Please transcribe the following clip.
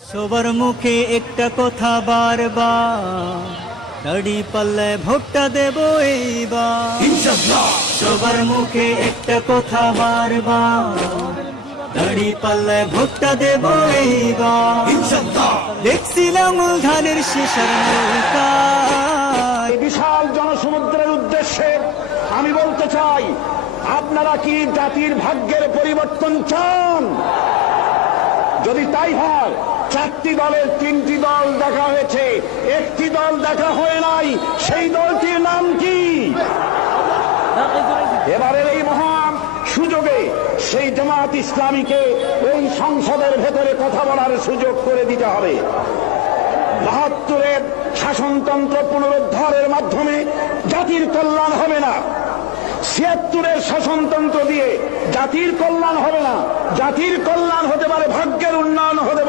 সবার মুখে একটা কথা বারবার, দাড়ি পাল্লে ভোটটা দেব এইবার ইনশাআল্লাহ। সবার মুখে একটা কথা বারবার, দাড়ি পাল্লে ভোটটা দেব এইবার ইনশাআল্লাহ। দেখছিলাম ধানের শেষের নৌকা। এই বিশাল জনসমুদ্রের উদ্দেশ্যে আমি বলতে চাই, আপনারা কি জাতির ভাগ্যের পরিবর্তন চান? যদি তাই হয়, 4টি দলের 3টি দল দেখা হয়েছে, একটি দল দেখা হয় নাই। সেই দলটির নাম কি? এবারের এই মহান সুযোগে সেই জামাত ইসলামীকে এই সংসদের ভেতরে কথা বলার সুযোগ করে দিতে হবে। 72-এর শাসনতন্ত্র পুনরুদ্ধারের মাধ্যমে জাতির কল্যাণ হবে না। 76-এর শাসনতন্ত্র দিয়ে জাতির কল্যাণ হবে না। জাতির কল্যাণ হতে পারে, ভাগ্যের উন্নয়ন হতে